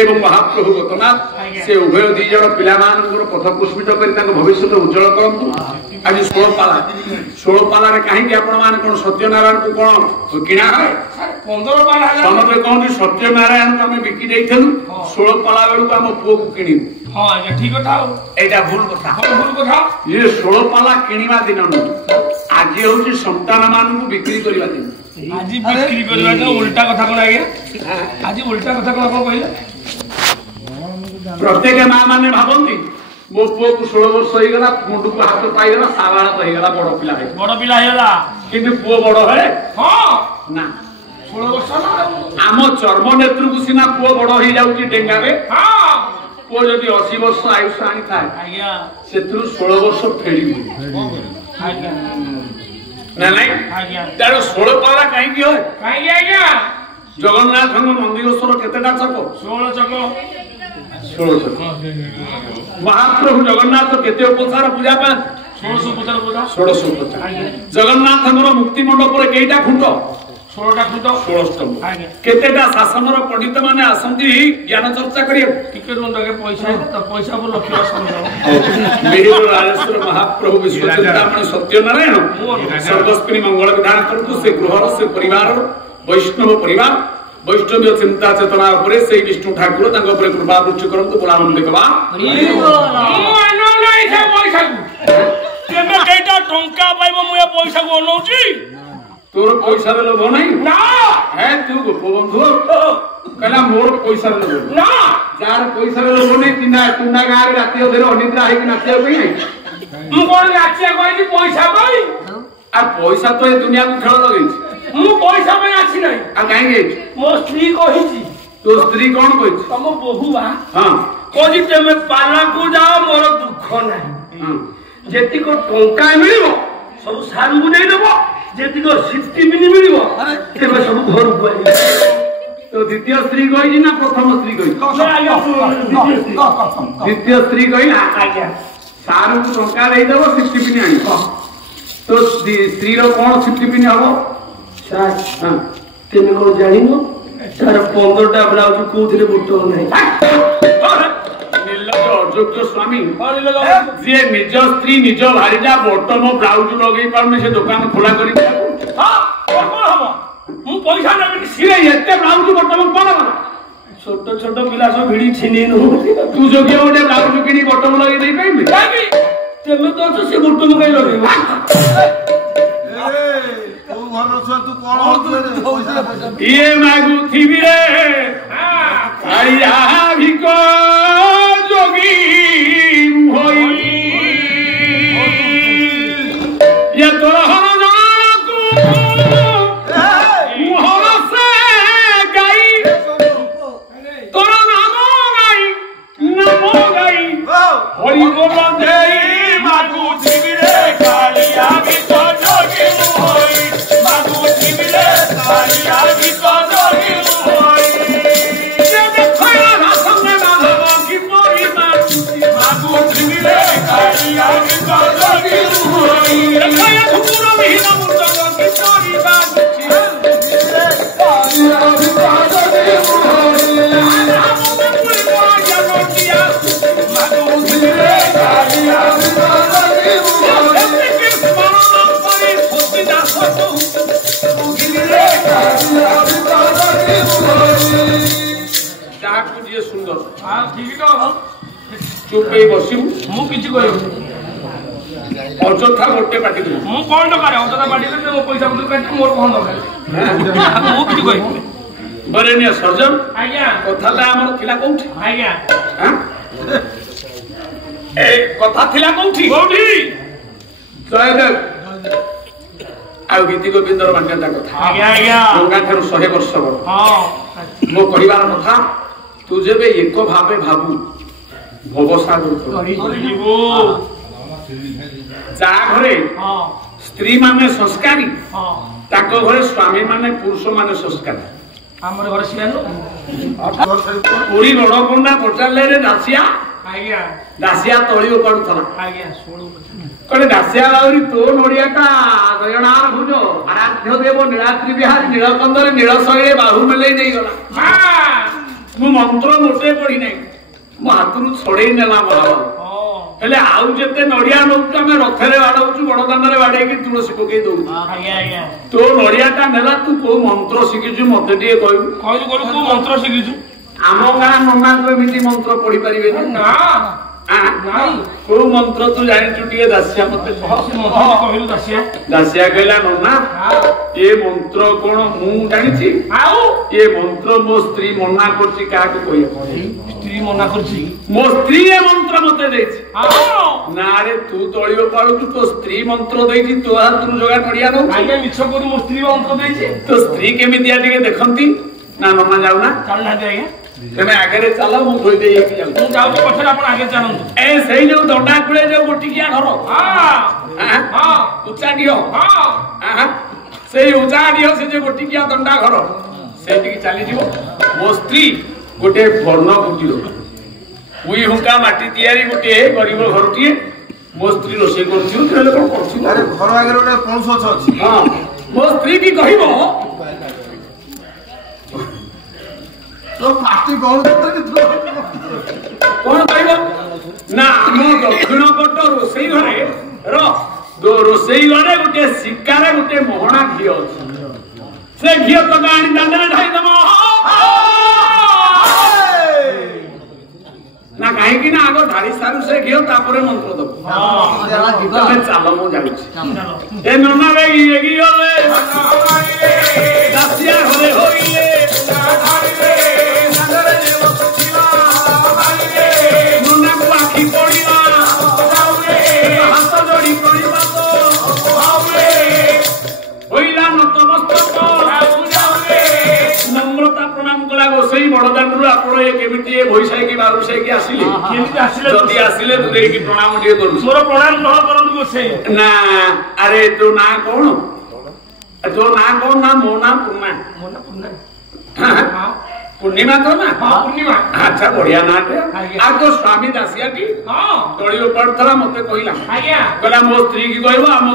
ଏବଂ ମହାପ୍ରଭୁ ଗତନାଥ ସେ ଉଭୟ ଦି ଜଣ ପିଲାମାନଙ୍କର ପଥ ପୁଷ୍ପିତ କରି ତାଙ୍କ ଭବିଷ୍ୟତ ଉଜ୍ଜଳ କରନ୍ତୁ। ଆଜି ଷୋଳପାଲାରେ କାହିଁକି ଆପଣ ମାନେ କଣ ସତ୍ୟନାରାୟଣକୁ କଣ କିଣା ହୁଏ? 15 ପାଲା ସମସ୍ତେ କହନ୍ତି ସତ୍ୟନାରାୟଣକୁ ଆମେ ବିକି ଦେଇଥିଲୁ, 16 ପାଲା ବେଳକୁ ଆମ ପୁଅକୁ କିଣିବୁ। ହଁ ଆଜ୍ଞା, ଠିକ କଥା। ଏଇଟା ଭୁଲ କଥା। ଭୁଲ କଥା। ଇଏ 16 ପାଲା କିଣିବା ଦିନ ନୁହେଁ, ଆଜି ହଉଛି ସନ୍ତାନ ମାନଙ୍କୁ ବିକ୍ରି କରିବା ଦିନ। ଆଜି ବିକ୍ରି କରିବା ଦିନ। ଉଲ୍ଟା କଥା କଣ ଆଜ୍ଞା? ଆଜି ଉଲ୍ଟା କଥା କଣ ଆପଣ କହିଲେ? ପ୍ରତ୍ୟେକ ମା ମାନେ ଭାବନ୍ତି ମୋ ପୁଅକୁ 16 ବର୍ଷ ହେଇଗଲା, ମୁଣ୍ଡକୁ ହାତ ପାଇଗଲା, ସାବାଳକ ହେଇଗଲା, ବଡ ପିଲା ହେଇଗଲା। କିନ୍ତୁ ପୁଅ ବଡ ହୁଏ ନା। 16 ବର୍ଷ ଆମ ଚର୍ମ ନେତ୍ରକୁ ସିନା ପୁଅ ବଡ ହେଇଯାଉଛି ଡେଙ୍ଗାରେ, ପୁଅ ଯଦି 80 ବର୍ଷ ଆୟୁଷ ଆଣିଥାଏ ସେଥିରୁ 16 ବର୍ଷ ଫେରିବୁ ନା ନାଇଁ? ତାର 16 ପାଲା କାହିଁକି ହୁଏ? ଜଗନ୍ନାଥଙ୍କ ନନ୍ଦିଘୋଷର କେତେଟା ଚକ? 16 ଚକ। ମହାପ୍ରଭୁ ଜଗନ୍ନାଥ କେତେ ଉପଚାର ପୂଜା ପାଆନ୍ତି? 16 ଉପଚାର। ଜଗନ୍ନାଥଙ୍କର ମୁକ୍ତି ମଣ୍ଡପରେ କେଇଟା ଖୁଣ୍ଟ? 16ଟା ଖୁଣ୍ଟ। 16 ସ୍ତମ୍ଭ। କେତେଟା ଶାସନର ପଣ୍ଡିତ ମାନେ ଆସନ୍ତି ଜ୍ଞାନ ଚର୍ଚ୍ଚା କରିବାକୁ? ଟିକେ ପଇସା ଲକ୍ଷ ରାଜେଶ୍ୱର ମହାପ୍ରଭୁ ବିଶ୍ୱଚିନ୍ତାମଣି ସତ୍ୟନାରାୟଣ ସର୍ବସ୍ପିନୀ ମଙ୍ଗଳ ବିଧାନ କରନ୍ତୁ। ସେ ଗୃହର ସେ ପରିବାରର ବୈଷ୍ଣବ ପରିବାର ବୈଷ୍ଣବୀୟ ଚିନ୍ତା ଚେତନା ଉପରେ ସେଇ ବିଷ୍ଣୁ ଠାକୁର ତାଙ୍କ ଉପରେ କୃପା ବୃଷ୍ଟି କରନ୍ତୁ। ବୋଲାନନ୍ଦ କବା ଟଙ୍କା ପାଇବ, ମୁଁ ଏ ପଇସାକୁ ଅନଉଛି। ତୋର ପଇସାରେ ଲୋଭ ନାହିଁ? ତୁ ଗୋପବନ୍ଧୁ କହିଲା ମୋର ପଇସାରେ ଲୋଭ ନା। ଯାହାର ପଇସାରେ ଲୋଭ ନାହିଁ ତୁଣ୍ଡା ଗାଁରେ ରାତି ଅଧରେ ଅନିଦ୍ରା ହେଇକି ନାଚିବା ପାଇଁ ନାହିଁ। ମୁଁ କଣ ନାଚିବା କହିଲି ପଇସା ପାଇଁ? ଆଉ ପଇସା ତ ଏ ଦୁନିଆକୁ ଖେଳ ଲଗେଇଛି। ମୁଁ ପଇସା ପାଇଁ ଆସି ନାହିଁ। ଆଉ କାହିଁକି ହେଇଛି? ମୋ ସ୍ତ୍ରୀ କହିଛି। ତୋ ସ୍ତ୍ରୀ କଣ କହିଛି? ତମ ବୋହୁ ବା କହୁଛି ତମେ ପାଲାକୁ ଯାଅ, ମୋର ଦୁଃଖ ନାହିଁ। ଯେତିକ ଟଙ୍କା ମିଳିବ ସବୁ ସାରୁକୁ ଦେଇଦବ, ଯେତିକ ସିଫ୍ଟିମିନି ମିଳିବ ତେବେ ସବୁ ଘରକୁ ଆଣିବ। ତ ଦ୍ୱିତୀୟ ସ୍ତ୍ରୀ କହିଛି ନା ପ୍ରଥମ ସ୍ତ୍ରୀ କହିଛି? ଦ୍ୱିତୀୟ ସ୍ତ୍ରୀ କହିଲା ସାରୁକୁ ଟଙ୍କା ଦେଇଦବ, ସିଫ୍ଟିମିନି ଆଣିବ। ତ ସ୍ତ୍ରୀର କଣ ସିଫ୍ଟିମିନି ହବ? ତେମେ କଣ ଜାଣିନ? ତାର 15ଟା ବ୍ଲାଉଜ କୋଉଥିରେ ବୁଟ ନାହିଁ। ଅଯୋଗ୍ୟ ସ୍ୱାମୀ ଯିଏ ନିଜ ସ୍ତ୍ରୀ ନିଜ ଭାରିଜା ବଟମ ବ୍ଲାଉଜ ଲଗେଇ ପାରୁନି, ସେ ଦୋକାନ ଖୋଲା କରି ମୁଁ ପଇସା ନେବିନି। ସିଏ ଏତେ ବ୍ଲାଉଜ ବଟମ କଣ? ଛୋଟ ଛୋଟ ପିଲା ସବୁ ଭିଡି ଛିନି ନଉଛନ୍ତି। ତୁ ଯୋଗ୍ୟ ଗୋଟେ ବ୍ଲାଉଜ କିଣି ବଟମ ଲଗେଇ ଦେଇ ପାରିବି? ତେମେ ତ ଅଛ, ସେ ବଟମ କାଇଁ ଲଗେଇବ? ଇଏ ମାଗୁଥିବି ରେ କାଳିଆ ଭିକ ଯୋଗୀ ହୋଇ ଏ ତୋର ହରଣକୁ ତାକୁ ଯିଏ ସୁନ୍ଦର ଠିକ ଚୁପ ହେଇ ବସିବୁ ମୁଁ କିଛି କହିବି ଅଯଥା ଗୋଟେ ପାଟି ଦେବୁ ମୁଁ କଣ ଦରକାର ଅଯଥା ପାଟି ଦେଲେ ମୋ ପଇସା ପତ୍ର କାଟି ମୋର କଣ ଦରକାର ମୁଁ କିଛି କହିବି ବରେଣ୍ୟ ସର୍ଜନ ଆଜ୍ଞା କଥାଟା ଆମର ଥିଲା କୋଉଠି ଆଜ୍ଞା ଏ କଥା ଥିଲା କୋଉଠି କୋଉଠି ଜୟଦେବ ଆଉ ଗୀତି ଗୋବିନ୍ଦର ମାନ୍ୟତା କଥା ଆଜ୍ଞା ଆଜ୍ଞା ଗଙ୍ଗା ଠାରୁ 100 ବର୍ଷ ବଡ଼ ହଁ ମୋ କହିବାର କଥା ତୁ ଯେବେ ଏକ ଭାବେ ଭାବୁ ଭବସାଗର ଯିବୁ ଯାହା ଘରେ ସ୍ତ୍ରୀ ମାନେ ସଂସ୍କାରୀ ତାଙ୍କ ଘରେ ସ୍ୱାମୀ ମାନେ ପୁରୁଷ ମାନେ ସଂସ୍କାରୀ ଆମର ଘରେ ସିନା ପୁରୀ ଗଡ଼କଣ୍ଡା ପଚାରିଲେ ଦାସିଆ ଆଜ୍ଞା ଦାସିଆ ତଳି ଉପାଡୁଥିଲା ଆଜ୍ଞା କହିଲେ ଦାସିଆ ବାଉରୀ ତୋ ନଡିଆଟା ଦୟଣାର ଭୁଜ ଆରାଧ୍ୟ ଦେବ ନୀଳାଦ୍ରି ବିହାରୀ ନୀଳକନ୍ଦରେ ନୀଳ ଶୈଳେ ବାହୁ ମେଲେଇ ନେଇଗଲା ମୁଁ ମନ୍ତ୍ର ମୋଟେ ପଢି ନାହିଁ ମୋ ହାତରୁ ଛଡେଇ ନେଲା ମହାବାବୁ ହେଲେ ଆଉ ଯେତେ ନଡିଆ ନଉଛୁ ଆମେ ରଥରେ ବାଡଉଛୁ ବଡଦାନରେ ବାଡେଇକି ତୁଳସୀ ପକେଇ ଦଉଛୁ ତୋ ନଡିଆଟା ନେଲା ତୁ କୋଉ ମନ୍ତ୍ର ଶିଖିଛୁ ମତେ ଟିକେ କହିବୁ କୋଉ ମନ୍ତ୍ର ଶିଖିଛୁ ଆମ ଗାଁ ନନା ତ ଏମିତି ମନ୍ତ୍ର ପଢି ପାରିବେନି କୋଉ ମନ୍ତ୍ର ତୁ ଜାଣିଛୁ ଟିକେ ଦାସିଆ ମତେ କହିଲୁ ଦାସିଆ ଦାସିଆ କହିଲା ନନା ଏ ମନ୍ତ୍ର କଣ ମୁଁ ଜାଣିଛି ଆଉ ଏ ମନ୍ତ୍ର ମୋ ସ୍ତ୍ରୀ ମନା କରୁଛି କାହାକୁ କହିବା ସ୍ତ୍ରୀ ମନା କରୁଛି ମୋ ସ୍ତ୍ରୀ ଏ ମନ୍ତ୍ର ମତେ ଦେଇଛି ନା ରେ ତୁ ତଳିବ ପାଳୁଛୁ ତୋ ସ୍ତ୍ରୀ ମନ୍ତ୍ର ଦେଇଛି ତୋ ହାତରୁ ଯୋଗା ନଡିଆ ଦଉଛି ଆଜ୍ଞା ମିଛ କରୁ ମୋ ସ୍ତ୍ରୀ ମନ୍ତ୍ର ଦେଇଛି ତୋ ସ୍ତ୍ରୀ କେମିତିଆ ଟିକେ ଦେଖନ୍ତି ନା ନନା ଯାଉନା ଚାଲୁନାହାନ୍ତି ଆଜ୍ଞା ତମେ ଆଗରେ ଚାଲ ମୁଁ ଧୋଇ ଦେଇକି ଯାଉଛି ମୁଁ ଯାଉଛି ପଛରେ ଆପଣ ଆଗେ ଚାଲନ୍ତୁ ଏ ସେଇ ଯୋଉ ଦଣ୍ଡା କୂଳେ ଯୋଉ ଗୋଟିକିଆ ଘର ଉଚ୍ଚା ଢିଅ ସେଇ ଉଚ୍ଚା ଢିଅ ସେ ଯୋଉ ଗୋଟିକିଆ ଦଣ୍ଡା ଘର ସେଇଠିକି ଚାଲିଯିବ ମୋ ସ୍ତ୍ରୀ ଗୋଟେ ବର୍ଣ୍ଣ କୁଟୀର ଉଇ ହୁଙ୍କା ମାଟି ତିଆରି ଗୋଟେ ଗରିବ ଘରଟିଏ ମୋ ସ୍ତ୍ରୀ ରୋଷେଇ କରୁଥିବ ହେଲେ କଣ କରୁଥିବ ଘର ଆଗରେ ଗୋଟେ ପଣସ ଗଛ ଅଛି ହଁ ମୋ ସ୍ତ୍ରୀ କି କହିବ ପାଟି କଣ କହିବ ନା ଆମ ଦକ୍ଷିଣ ପଟ ରୋଷେଇ ଘରେ ରୋଷେଇ ଘରେ ଗୋଟେ ଶିକାରେ ଗୋଟେ ମୋହଣା ଘିଅ ଅଛି ସେ ଘିଅ ତକ ଆଣି ଦାଣ୍ଡରେ ଢାଳିଦବ ନା କାହିଁକି ନା ଆଗ ଢାଳି ସାରୁ ସେ ଘିଅ ତାପରେ ମନ୍ତ୍ର ଦବ ତମେ ଚାଲ ମୁଁ ଯାଉଛି ଏ ନନା ଗଲେ ଦାସିଆ ଘରେ ହୋଇଲେ ନନାକୁ ଆଖି ପଡିବା ହାତ ଯୋଡି କରିବା ହୋଇଲା ନତମସ୍ତକ ନମ୍ରତା ପ୍ରଣାମ କଲା ଗୋସେଇ ବଡଦାଣ୍ଡରୁ ଆପଣ କେମିତି ବୈଶାଖୀ ବାରୁସାଇକି ଆସିଲେ ଯଦି ଆସିଲେ ଦୂରେଇକି ପ୍ରଣାମ ଟିକେ କରୁଛୁ ମୋର ପ୍ରଣାମ ଗ୍ରହଣ କରନ୍ତୁ ଗୋସେଇ ନା ଆରେ ତୋ ନାଁ କଣ ତୋ ନାଁ କଣ ନା ମୋ ନାଁ ପୂର୍ଣ୍ଣା ପୂର୍ଣ୍ଣିମା ତ ନା ପୂର୍ଣ୍ଣିମା ଆଚ୍ଛା ବଢିଆ ନାଁଟେ ଆଉ ତୋ ସ୍ୱାମୀ ଦାସିଆଟି ତଳି ଉପାଡୁଥିଲା ମତେ କହିଲା କହିଲା ମୋ ସ୍ତ୍ରୀ କି କହିବ ଆମ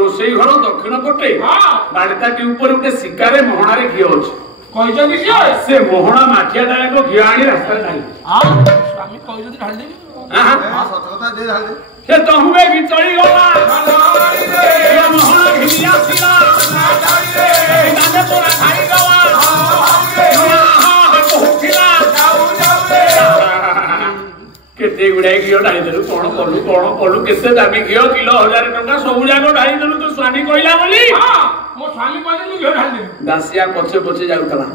ରୋଷେଇ ଘର ଦକ୍ଷିଣ ପଟେ ବାଡିତାଟି ଉପରେ ଗୋଟେ ଶିକାରେ ମୋହଣାରେ ଘିଅ ଅଛି କହିଛନ୍ତି ସେ ମୋହଣା ମାଠିଆ ଟା ଘିଅ ଆଣି ରାସ୍ତାରେ ଢାଳି ସ୍ୱାମୀ କହିଛନ୍ତି ଢାଳିଦେବି ସେ ତହୁଏ ବି ଚଳିଗଲା ମୋହଣା ଘିନି ଆସିଲା କେତେ ଗୁଡାଏ ଘିଅ ଢାଳିଦେଲୁ କଣ କଲୁ କେତେ ଦାମୀ ଘିଅ କିଲୋ 1000 ଟଙ୍କା ସବୁ ଯାକ ଢାଳିଦେଲୁ ତୋ ସ୍ୱାମୀ କହିଲା ବୋଲି ମୋ ସ୍ୱାମୀ କହିଲେ ମୁଁ ଘିଅ ଢାଳିଦେବି ଦାସିଆ ପଛେ ପଛେ ଯାଉଥିଲା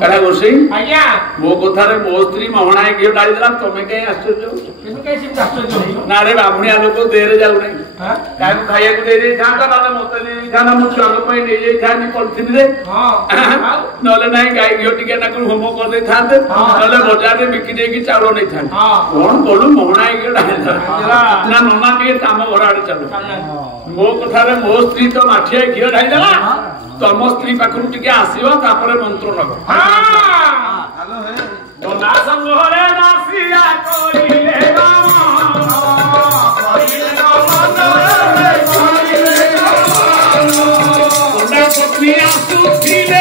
କହିଲା ଗୋସେଇ ଆଜ୍ଞା ମୋ କଥାରେ ମୋ ସ୍ତ୍ରୀ ମୋହଣାଏ ଘିଅ ଢାଳିଦେଲା ତମେ କାହିଁ ଆଶ୍ଚର୍ଯ୍ୟ ନା ରେ ବାମୁଣିଆ ଲୋକ ଦେହରେ ଯାଉନାହିଁ କାହାକୁ ଖାଇବାକୁ ଦେଇଥାନ୍ତା ନହେଲେ ମତେ ଦେଇଥାନ୍ତା ମୋ ଛୁଆଙ୍କ ପାଇଁ ନେଇଯାଇଥାନ୍ତି ପଲିଥିନରେ ନହେଲେ ନାହିଁ ଗାଈ ଘିଅ ଟିକେ ନାକୁ ହୋମ କରିଦେଇଥାନ୍ତେ ନହେଲେ ବଜାରରେ ବିକି ଦେଇକି ଚାଉଳ ନେଇଥାନ୍ତେ କଣ କଲୁ ମୋହଣାଏ ଘିଅ ଢାଳିଦେଲା ନା ନନା ଟିକେ ଆମ ଘର ଆଡେ ଚାଲୁ ମୋ କଥାରେ ମୋ ସ୍ତ୍ରୀ ତ ମାଠିଆ ଘିଅ ଢାଳିଦେଲା ତମ ସ୍ତ୍ରୀ ପାଖରୁ ଟିକେ ଆସିବ ତାପରେ ମନ୍ତ୍ର ନବ ପତ୍ନୀ ଆସୁଥିଲେ